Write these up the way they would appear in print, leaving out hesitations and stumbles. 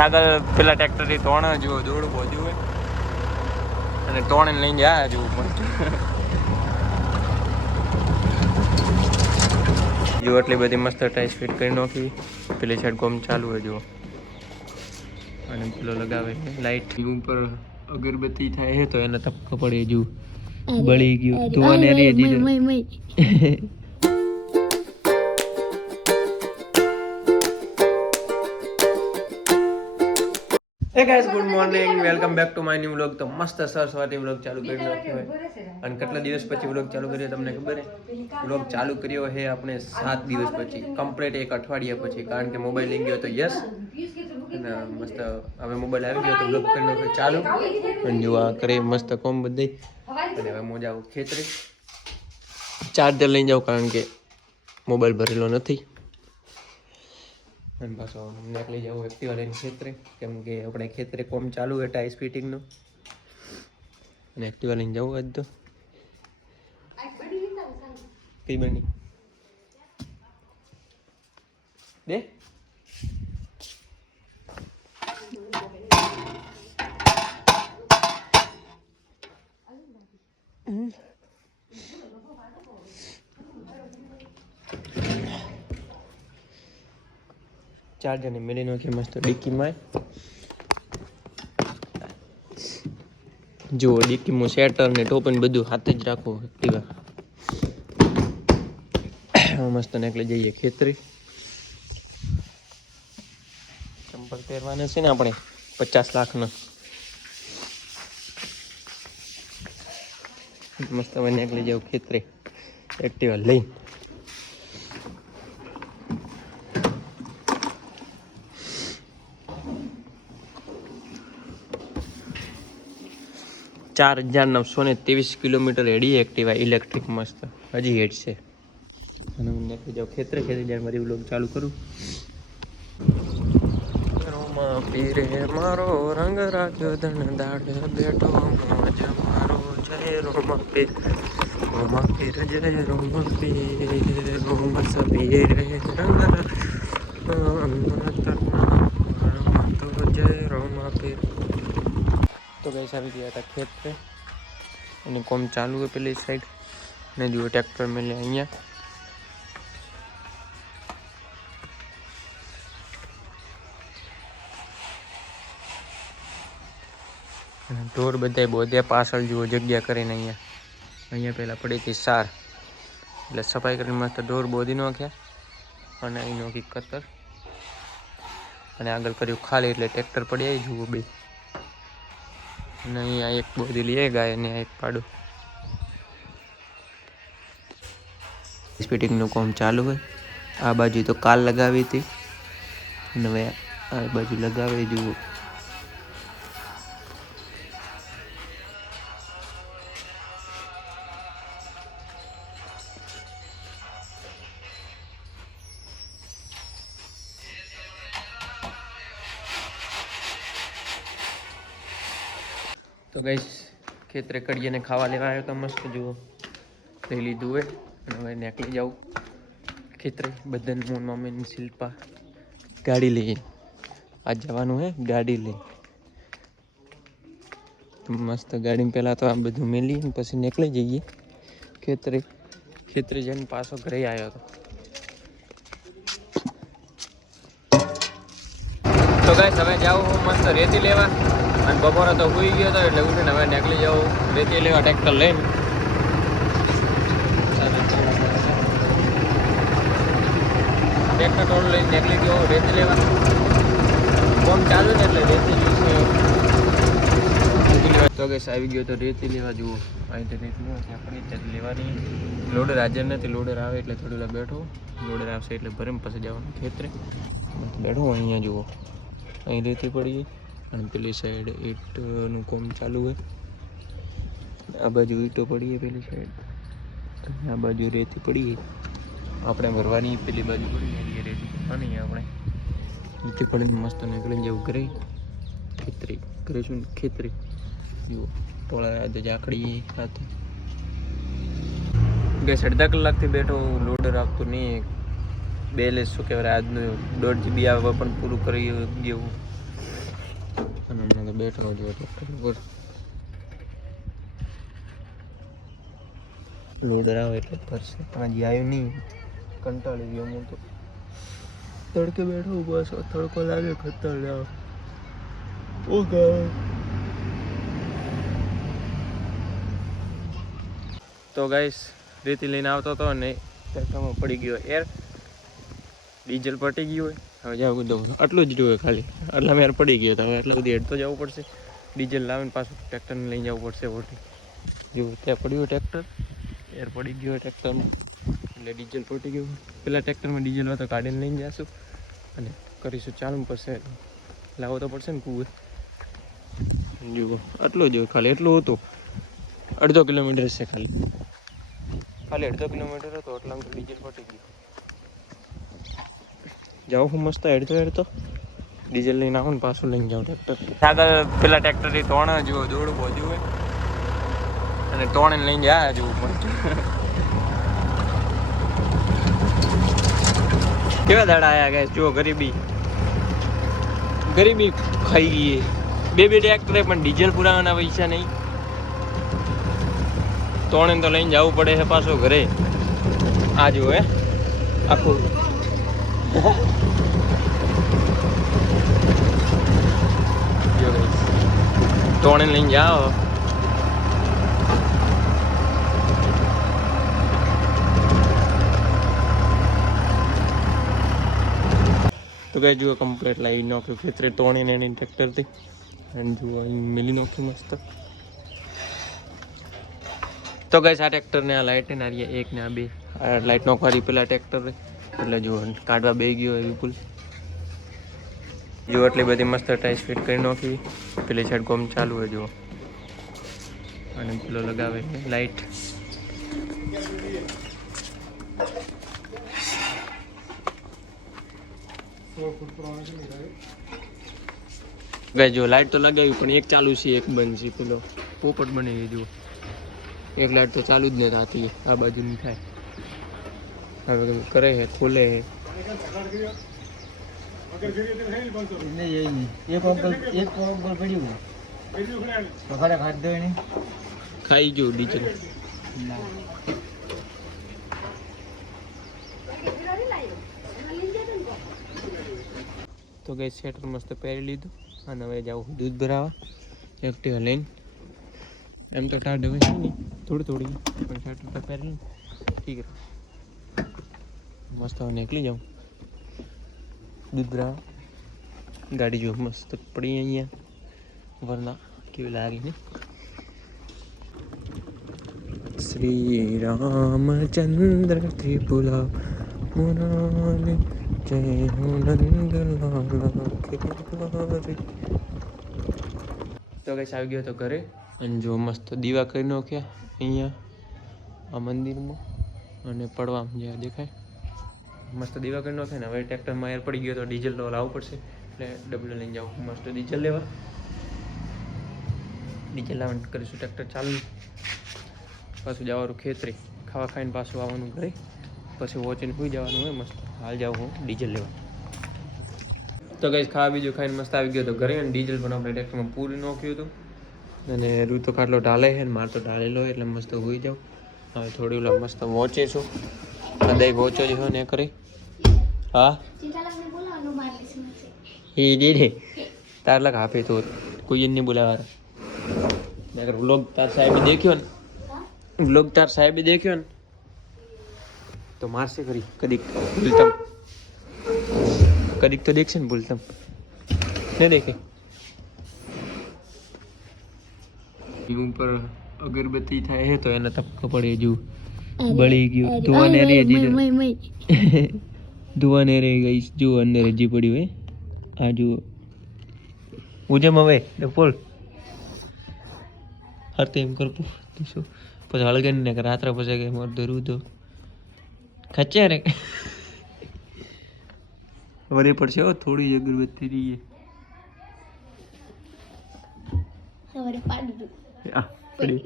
આગળ પેલા ટ્રેક્ટરથી તોણ જુઓ દોડું બધું હોય અને તોણ લઈને જાય જુઓ મસ્ત જો એટલી બધી મસ્ત ટાઈસ ફિટ કરી નાખી પેલી સાઈડ કોમ ચાલુ હોય જુઓ અને પેલો લગાવે લાઈટ ઉપર અગરબત્તી થાય છે તો એને તપકો પડે જુ બળી ગયું તું અને રે દીધું હે guys good morning welcome back to my new vlog તો મસ્ત સરસ્વતી વ્લોગ ચાલુ કરી નાખ્યો હોય અને કેટલા દિવસ પછી વ્લોગ ચાલુ કર્યો તમને ખબર છે વ્લોગ ચાલુ કર્યો હે આપણે 7 દિવસ પછી કમ્પ્લીટ એક અઠવાડિયા પછી કારણ કે મોબાઈલ લઈ ગયો તો યસ અને મસ્ત હવે મોબાઈલ આવી ગયો તો વ્લોગ કરી નાખ્યો ચાલુ અને જો આ કરે મસ્ત કોમ બધી અને હવે મોજા ખેતરે ચાર્જર લઈ જાવ કારણ કે મોબાઈલ ભરેલો નથી અને પાછો નીકળી જાવ એક્ટિવા લઈને ખેતરે કેમ કે આપણે ખેતરે કોમ ચાલુ હોય ટાઈસ ફિટિંગનું અને એક્ટિવા લઈને જવું આજ તો કઈ બની દે ચાર્જર ને મેલી નાખી મસ્ત ડિક્કીમાં જો ડિક્કીમાં સેટર ને ટોપન બધું હાથે જ રાખો એક્ટિવા મસ્ત નીકળી જઈએ ખેતરે ચંપલ પહેરવાના છે ને આપણે 50 લાખના મસ્ત હવે નીકળી જાવ ખેતરે એક્ટિવા લઈ $4,923 કિલોમીટર હેડી એક્ટિવા ઇલેક્ટ્રિક મસ્ત હજી હેડ છે અને હું નીકળી જાઉં ખેતરે જ્યારે મારી વ્લોગ ચાલુ કરું રોમા પીરે મારો રંગ રાખ્યો ધન દાડે બેઠો મોજ મારો જય રોમા પીર જય રોમા પીર રોમા સપીર રંગ તો જય રોમા પીર તો ગઈ આવી ગયા હતા ખેતરે અને કોમ ચાલુ હોય પેલી સાઈડ ને જુઓ ટ્રેક્ટર મેલે અહીંયા ઢોર બધા બધે પાછળ જુઓ જગ્યા કરીને અહીંયા પહેલાં પડી હતી સાર એટલે સફાઈ કરીને મસ્ત ઢોર બોધી નાખ્યા અને અહીં નોખી કતર અને આગળ કર્યું ખાલી એટલે ટ્રેક્ટર પડી આવી જુઓ બે અને અહીંયા એક બોધી લઈએ ગાય અને એક પાડું ફિટિંગનું કામ ચાલુ હોય આ બાજુ તો કાલ લગાવી હતી અને હવે આ બાજુ લગાવે જુઓ તો ગઈશ ખેતરે કડીએ ખાવા લેવા આવ્યો તો મસ્ત જુઓ લઈ લીધું હોય અને હવે નીકળી જાઉં ખેતરે બધાને મોન મમ્મીની શિલ્પા ગાડી લઈ આજ જવાનું હે ગાડી લઈ તો મસ્ત ગાડીમાં પહેલાં તો આ બધું મેલી પછી નીકળી જઈએ ખેતરે જઈને પાછો ઘરે આવ્યો હતો તો ગાઈસ હવે જાઉં હું મસ્ત રેતી લેવા અને બપોરે તો સુઈ ગયો હતો એટલે ઉઠીને હવે નીકળી જાઉં રેતી લેવા ટ્રેક્ટર લઈને ટ્રેક્ટર ટોળ લઈને નીકળી ગયો રેતી લેવા કોમ ચાલુ ને એટલે રેતી જોઈશે તો ગેસ આવી ગયો તો રેતી લેવા જુઓ અહીંથી રેતી લેવા ત્યાં પડી ત્યાં લેવાની લોડર હાજર નથી લોડર આવે એટલે થોડી બેઠો લોડર આવશે એટલે ભરીને પછી જવાનું ખેતરે બેઠો અહીંયા જુઓ અહીં રેતી પડી અને પેલી સાઈડ ઈંટનું કામ ચાલુ હોય આ બાજુ ઈંટો પડી હોય પેલી સાઈડ આ બાજુ રેતી પડી આપણે ભરવાની પેલી બાજુ પડી રેતી ભરવાની આપણે નીચે પડીને મસ્ત નીકળીને જવું ઘરે ઘરે શું ખેતરી જુઓ ટોળા આજે જાકડી સાથે ગઈ 1.5 કલાકથી બેઠો લોડર આપતું નહીં બેલેન્સ શું કહેવાય આજનું 1.5 GB આવવા પણ પૂરું કરી ગયું અને હમણાં તો બેઠો જો ટ્રેક્ટર ઉપર લોડર આવે એટલે ભરશે પણ હજી આવ્યું નહીં. કંટાળી ગયો હું તો તડકે બેઠો બસ તડકો લાગે ખતરનાક. તો ગાઈસ રેતી લઈને આવતો હતો અને ટ્રેક્ટરમાં પડી ગયો એર, ડીઝલ પટી ગયું હોય. હવે જવું દઉં આટલું જ જોયું ખાલી, આટલા મેર પડી ગયો. તો હવે એટલા બધી હેડ તો જવું પડશે, ડીઝલ લાવીને પાછું ટ્રેક્ટરને લઈને જવું પડશે. ઓટી જો ત્યાં પડ્યું ટ્રેક્ટર, એર પડી ગયો ટ્રેક્ટરમાં એટલે ડીઝલ પટી ગયું. પેલા ટ્રેક્ટરમાં ડીઝલ હોય તો કાઢીને લઈને જઈશું અને કરીશું ચાલુ પડશે. લાવવો તો પડશે ને કુએ. જુઓ આટલું જ ખાલી, એટલું હતું. અડધો કિલોમીટર છે ખાલી અડધો કિલોમીટર હતો એટલામાં તો ડીઝલ પટી ગયું. જાઉં હું મસ્ત હેડતો ડીઝલ લઈને આવું ને પાછું લઈને જાઉં ટ્રેક્ટર. આગળ પેલા ટ્રેક્ટરથી ત્રણ જુઓ દોડું બધું હોય અને ત્રણ લઈને જાય જુઓ મસ્ત. કેવા દાડા આવ્યા ગયા જુઓ. ગરીબી ખાઈ ગઈ. બે ટ્રેક્ટરે પણ ડીઝલ પુરાવાના પૈસા નહીં. ત્રણે તો લઈને જવું પડે છે પાછો ઘરે. આ જુઓ આખું ત્રણે લઈને જાઓ. તો કઈ જુઓ કમ્પ્લીટ લાવી નાખ્યું ખેતરે ત્રણે એની ટ્રેક્ટરથી. અને જુઓ મિલી નાખ્યું મસ્ત. તો ગઈ આ ટ્રેક્ટરને આ લાઇટ ને આ એક ને આ બે લાઇટ નોખવારી પેલા ટ્રેક્ટર એટલે જુઓ કાઢવા બે ગયો હોય વિપુલ. જુઓ એટલી બધી મસ્ત ટાઈસ ફિટ કરી નાખી. પેલી સાઈડ કોમ ચાલુ હોય જુઓ અને પેલો લગાવે લાઇટ. ગઈ જો લાઇટ તો લગાવી પણ એક ચાલુ છે એક બંધ છે. પેલો પોપટ બની જુઓ એક લાઇટ તો ચાલુ જ નથી થતી. આ બાજુની થાય હવે કરે છે ખોલે છે. ખાઈ ગયું ડીઝલ. તો ગઈ સ્વેટર મસ્ત પહેરી લીધું અને હવે જાઉં દૂધ ભરાવા એક્ટિવા લઈને. એમ તો ટાઢ હવે છે નહીં થોડી પણ સ્વેટર તો પહેરી ઠીક રહે. મસ્ત હવે નીકળી જાઉં દૂધ ભરાવા. ગાડી જો મસ્ત પડી અહીંયા વરના કેવી લાગી ને. શ્રી રામચંદ્ર થી બોલા મુરારી જય હો નંદલાલા ખેવારી. તો કઈ આવી ગયો તો ઘરે અને જો મસ્ત દીવા કરી નાખ્યા અહીંયા આ મંદિરમાં અને પડવામાં જ્યાં દેખાય મસ્ત દીવા કરી નાખ્યા ને. હવે ટ્રેક્ટરમાં એર પડી ગયો તો ડીઝલ તો લાવવું પડશે એટલે ડબલ લઈને જાઉં મસ્ત ડીઝલ લેવા. ડીઝલ લાવવાનું કરીશું ટ્રેક્ટર ચાલુ. પાછું જવાનું ખેતરે ખાવા ખાઈને પાછું આવવાનું ઘરે. પછી વોચીને સુઈ જવાનું હોય મસ્ત. હાલ જાઉં હું ડીઝલ લેવા. તો ગઈ ખાવા બીજું ખાઈને મસ્ત આવી ગયો તો ઘરે અને ડીઝલ પણ આપણે ટ્રેક્ટરમાં પૂરી નાખ્યું હતું. અને રૂ તો ખાટલો ઢાલે છે ને મારે તો ઢાલેલો હોય એટલે મસ્ત સુઈ જાઉં. હવે થોડી ઓલા મસ્ત વોચે છું હૃદય વોચો જ હોય ને કરી. હા એ જે તાર લગ આપે તો કોઈ નહીં બોલાવા. વ્લોગ તાર સાહેબે દેખ્યો ને તો મારશે ખરી કદીક ભૂલતમ. કદીક તો દેખશે ને ભૂલતમ નહીં દેખે. ઉપર અગરબત્તી થાય છે તો એને તપકો પડે જુ બળી ગયું ધોવાને રે ધોવાને રે ગઈ જુઓ અંદર હજી પડ્યું હે. આ જુઓ ઉજમ હવે પોલ હર એમ કરવું શું પછી હળગે ને રાત્રે પછી કે મારે ધરું તો ખચે રે વરે પડશે હો થોડી અગરબત્તી રહીએ. પડી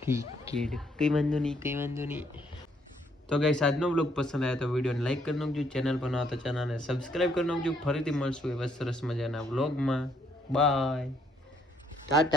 ઠીક કઈ વાંધો નહીં. તો ગાઈસ આજનો બ્લોગ પસંદ આવ્યો તો વિડીયોને લાઈક કરી નાખજો, ચેનલ પર ન હોય તો ચેનલને સબસ્ક્રાઇબ કરી નાખજો. ફરીથી મળશું એવા સરસ મજાના બ્લોગમાં. બાય, ટાટા.